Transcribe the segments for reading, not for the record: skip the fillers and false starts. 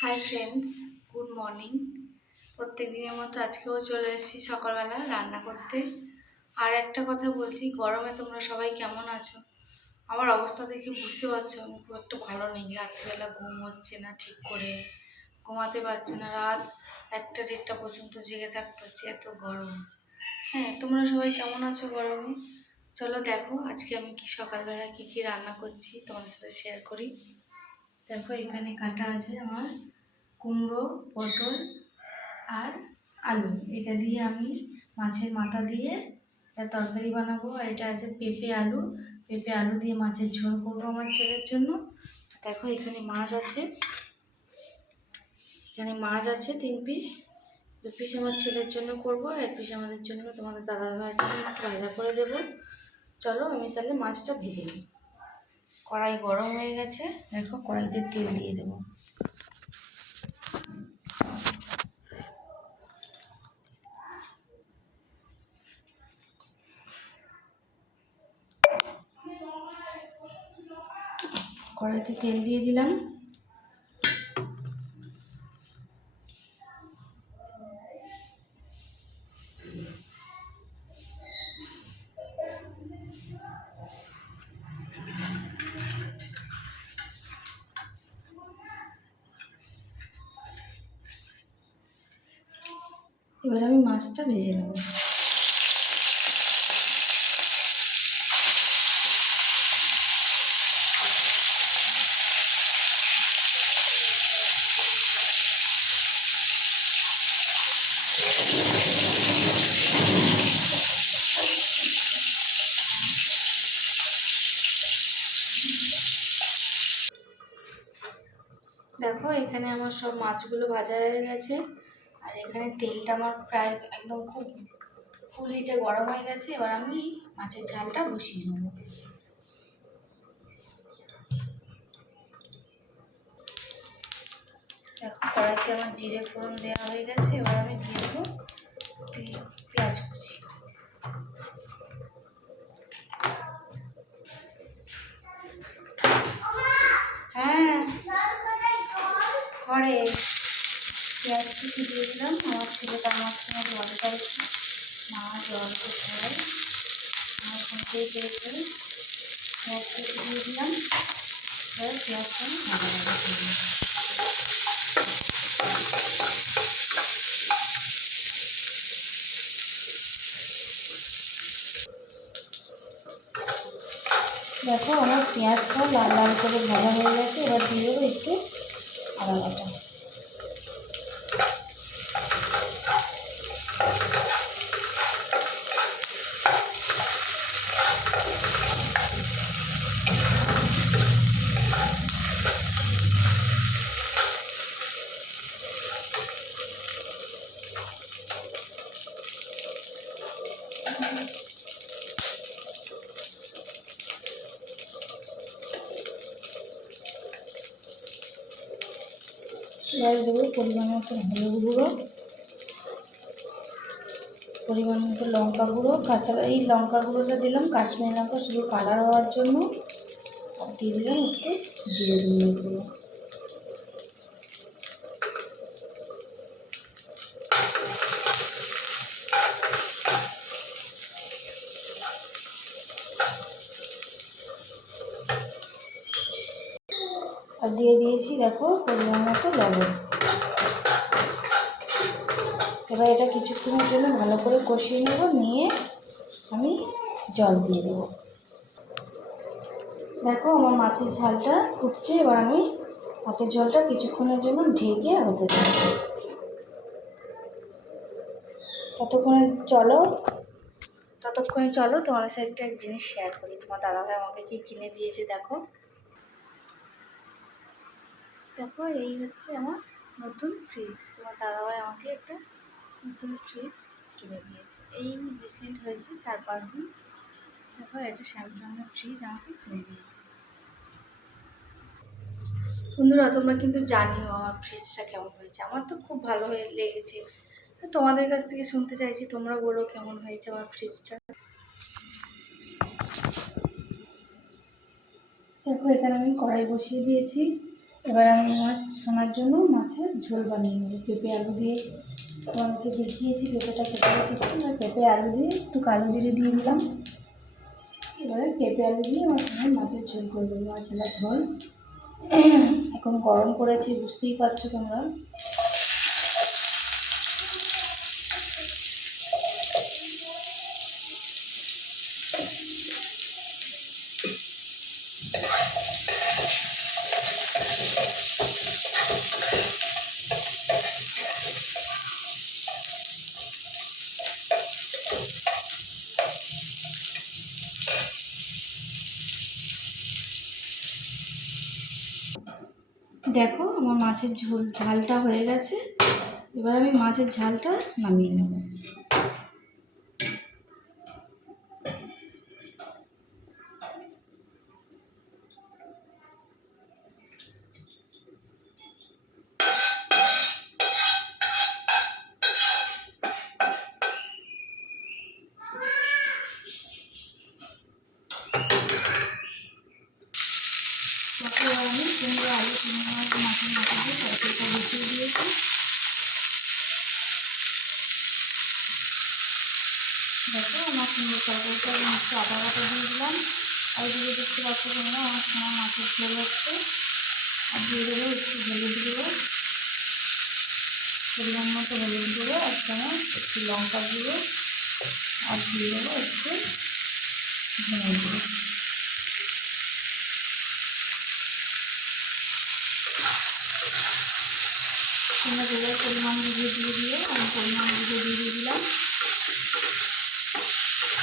Hi friends, good morning. প্রত্যেক দিনের মতো আজকেও চলে এসেছি সকালবেলা রান্না করতে। আর একটা কথা বলছি, গরমে তোমরা সবাই কেমন আছো? আমার অবস্থা দেখে বুঝতে পারছো আমি খুব একটা ভালো নেই। রাত্রিবেলা ঘুম হচ্ছে না ঠিক করে, ঘুমাতে পারছে না, রাত 1টা 1:30 পর্যন্ত জেগে থাকতে হচ্ছে, এত গরম। হ্যাঁ, তোমরা সবাই কেমন আছো গরমে? চলো দেখো আজকে আমি সকালবেলা কি রান্না করছি তোমাদের সাথে শেয়ার করি। দেখো এখানে কাটা আছে আমার কুমড়ো, পটল আর আলু। এটা দিয়ে আমি মাছের মাথা দিয়ে এটা তরকারি বানাবো। আর এটা আছে পেঁপে আলু দিয়ে মাছের ঝোল করবো আমার ছেলের জন্য। দেখো এখানে মাছ আছে 3 পিস। 2 পিস আমার ছেলের জন্য করব, 1 পিস আমাদের জন্য, তোমাদের দাদা ভাইয়ের জন্য একটু ভাজা করে দেবো। চলো আমি তাহলে মাছটা ভেজে নিই। কড়াই গরম হয়ে গেছে, দেখো কড়াইতে তেল দিয়ে দেবো। কড়াইতে তেল দিয়ে দিলাম। এবার আমি মাছটা ভেজে নেব। দেখো এখানে আমার সব মাছগুলো ভাজা হয়ে গেছে। আর এখানে তেলটা আমার প্রায় একদম খুব ফুল হিটে গরম হয়ে গেছে। এবার আমি মাছের ঝালটা বসিয়ে নেব। দেখো কড়াইতে আমার জিরে ফোড়ন দেওয়া হয়ে গেছে। এবার আমি দিয়ে দেবো পেঁয়াজ কুচি। হ্যাঁ, ঘরে পেঁয়াজ কুচি দিয়ে দিলাম। আমার ছেলেটা আমার সঙ্গে জল খাইছে, মা জল কোথায় আমার ফোনতেই পেয়েছে। পেঁয়াজ কুচি দিয়ে দিলাম। এবার পেঁয়াজটা ভাজা ভাজা করবো। দেখো আমার পেঁয়াজটা লাল লাল করে ভাজা হয়ে গেছে। এবার দিয়ে দেবো একটু আদা বাটা। এবার দেবো পরিমাণ মতো হলুদ গুঁড়ো, পরিমাণ মতো লঙ্কা গুঁড়ো। এই লঙ্কা গুঁড়োটা দিলাম কাশ্মীরি লঙ্কা, শুধু কালার হওয়ার জন্য। আর দিয়ে দিলাম একটু জিরে গুঁড়ো। আর দিয়ে দিয়েছি দেখো পরিমাণ মতো লবণ। এবার এটা কিছুক্ষণের জন্য ভালো করে কষিয়ে নেব, নিয়ে আমি জল দিয়ে দেবো। দেখো আমার মাছের ঝালটা ফুটছে। এবার আমি মাছের ঝোলটা কিছুক্ষণের জন্য ঢেকে হতে দেবো। ততক্ষণে চলো তোমাদের সাথে একটা জিনিস শেয়ার করি। তোমার দাদাভাই আমাকে কি কিনে দিয়েছে দেখো। দেখো এই হচ্ছে আমার নতুন ফ্রিজ। তোমার দাদাভাই আমাকে একটা নতুন ফ্রিজ কিনে দিয়েছে, এই রিসেন্ট হয়েছে 4-5 দিন। দেখো এটা স্যামসাংয়ের ফ্রিজ আমাকে কিনে দিয়েছে। বন্ধুরা তোমরা কিন্তু জানিও আমার ফ্রিজটা কেমন হয়েছে। আমার তো খুব ভালো হয়ে লেগেছে। তোমাদের কাছ থেকে শুনতে চাইছি, তোমরা বলো কেমন হয়েছে আমার ফ্রিজটা। দেখো এখানে আমি কড়াই বসিয়ে দিয়েছি। এবার আমি আমার সোনার জন্য মাছের ঝোল বানিয়ে নেব। পেঁপে আলু দিয়ে তোমাকে দেখিয়েছি, পেঁপেটা কেটে রেখেছি। এবার পেঁপে আলু দিয়ে একটু কালো জিরে দিয়ে দিলাম। এবারে পেঁপে আলু দিয়ে আমার সঙ্গে মাছের ঝোল করে দেবো। মাছের ঝোল এখন গরম করেছি, বুঝতেই পারছো তোমরা। দেখো আমার মাছের ঝালটা হয়ে গেছে। এবার আমি মাছের ঝালটা নামিয়ে নেব। তারপর আমি কুমড়ো আলু চিংড়ি মাছ মাছের মাথা দিয়ে তরকারিটা বসিয়ে দিয়েছি। দেখো আমার কুমড়ো তরকারিটা আমি একটু আদা বাটা দিয়ে দিলাম। আর দিকে দেখতে পাচ্ছ তোমরা আমার সময় মাছের ঝোল হচ্ছে। আর দিয়ে দেবো একটু হলুদ গুঁড়ো, পরিমাণ মতো হলুদ গুঁড়ো, এক চামচ একটু লঙ্কা গুঁড়ো, আর দিয়ে দেবো একটু ধনে গুঁড়ো। তোমরা যেগুলো পরিমাণ বুঝে দিয়ে দিও, আমি পরিমাণ বুঝে দিয়ে দিলাম।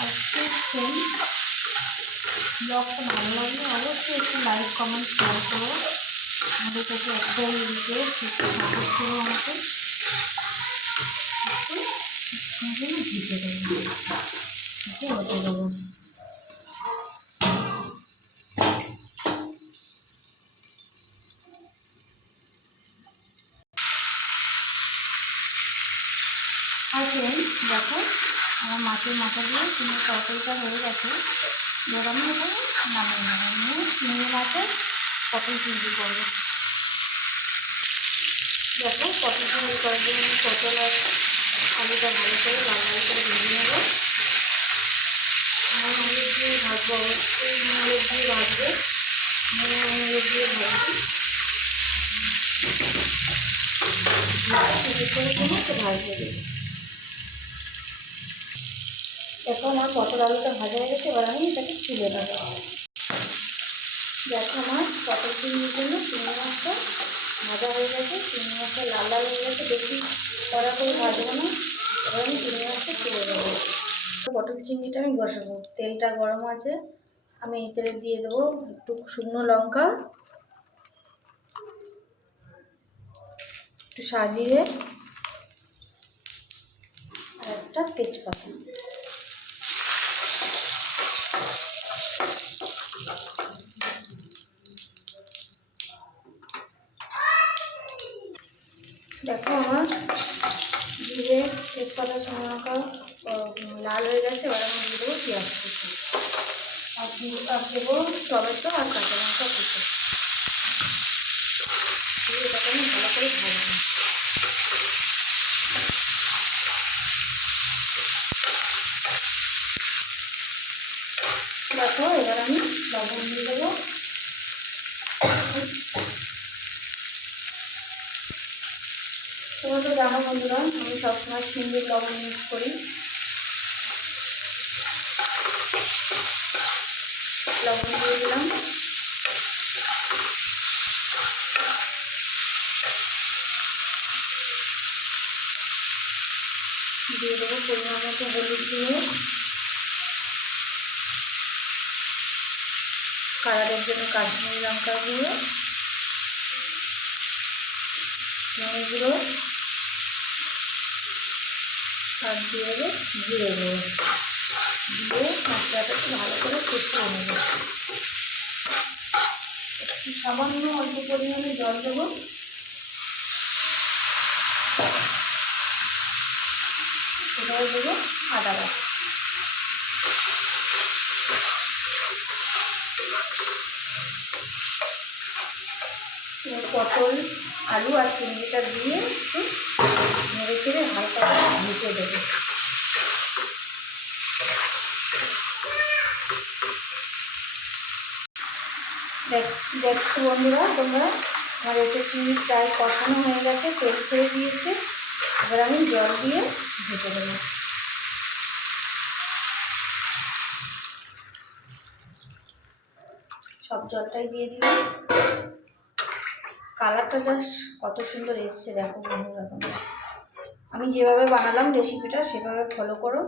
আর সেই ব্লগটা ভালো লাগলে অবশ্যই একটু লাইক কমেন্ট শেয়ার করো। আমাদের কাছে একটাই রিকোয়েস্ট, একটু সাপোর্ট করো আমাকে। একটু ঢুকে দেবো, ঢুকে হতে দেবো। আর ফ্রেন্ডস দেখো আমার মাছের মাথা দিয়ে চিংড়ি তরকারিটা হয়ে গেছে। এবার আমি এটা নামিয়ে নেবো, নিয়ে চিংড়ি মাছের পটল চিংড়ি করবো। দেখো পটল চিংড়ি করার জন্য আমি পটল আর আলুটা ভালো করে লাল লাল করে ভেজে নেবো। নুন হলুদ দিয়ে ভাজবো, অবশ্যই নুন হলুদ দিয়ে ভাজবে। নুন হলুদ দিয়ে ভাজবি কিছুক্ষণের জন্য একটু ভাজতে দেবো। দেখো আমার পটল আলুটা ভাজা হয়ে গেছে। এবার আমি এটাকে তুলে নেবো। দেখো আমার পটল চিংড়ির জন্য চিংড়ি মাছটা ভাজা হয়ে গেছে। চিংড়ি মাছটা লাল লাল হয়ে গেছে, বেশি কড়া করে ভাজবো না। এবার আমি চিংড়ি মাছটা তুলে দেবো। পটল চিংড়িটা আমি বসাবো। তেলটা গরম আছে, আমি এই তেলে দিয়ে দেবো একটু শুকনো লঙ্কা, একটু সাজিয়ে আর একটা তেজপাতা। দেখো আমার জিরে তেজপাতা শুকনো লঙ্কা লাল হয়ে গেছে। এবার আমি দিয়ে দেবো পেঁয়াজ কুচি, আর দেবো টমেটো আর কাঁচা লঙ্কা কুচি। এটাকে আমি ভালো করে ভাজবো। দেখো এবার আমি লবণ দিয়ে দেবো। তোমরা তো জানো বন্ধুরা, আমি সবসময় সিন্দুর লবণ ইউজ করি। লবণ দিয়ে দিলাম। দিয়ে দেবো পরিমাণ মতো হলুদ গুঁড়ো, কালারের জন্য কাশ্মীরি লঙ্কার গুঁড়ো, ধনে গুঁড়ো, আর দিয়ে দেবো জিরে গুঁড়ো। দিয়ে মশলাটাকে ভালো করে কষিয়ে নেব। একটু সামান্য অল্প পরিমাণে জল দেবো। এবারে দেবো আদা বাটা। পটল আলু আর চিংড়িটা দিয়ে একটু নেড়ে চেড়ে হালকা ভেজে দেবো। দেখছো বন্ধুরা তোমরা, আমার এতে চিংড়ি প্রায় কষানো হয়ে গেছে, তেল ছেড়ে দিয়েছে। এবার আমি জল দিয়ে ভেজে দেবো। সব জলটাই দিয়ে দিলাম। কালারটা জাস্ট কত সুন্দর এসছে দেখো বন্ধুরা তোমরা। আমি যেভাবে বানালাম রেসিপিটা সেভাবে ফলো করো,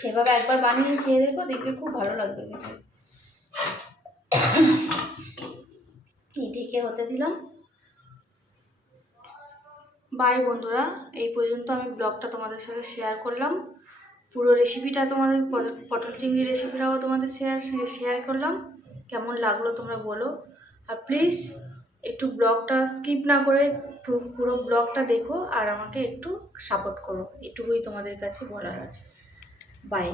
সেভাবে একবার বানিয়ে খেয়ে দেখো, দেখবে খুব ভালো লাগবে খেতে। এটিকে হতে দিলাম। বাই বন্ধুরা, এই পর্যন্ত আমি ব্লগটা তোমাদের সাথে শেয়ার করলাম। পুরো রেসিপিটা তোমাদের পটল চিংড়ি রেসিপিটাও তোমাদের শেয়ার করলাম। কেমন লাগলো তোমরা বলো। আর প্লিজ একটু ব্লগটা স্কিপ না করে পুরো ব্লগটা দেখো আর আমাকে একটু সাপোর্ট করো, এটুকুই তোমাদের কাছে বলার আছে। বাই।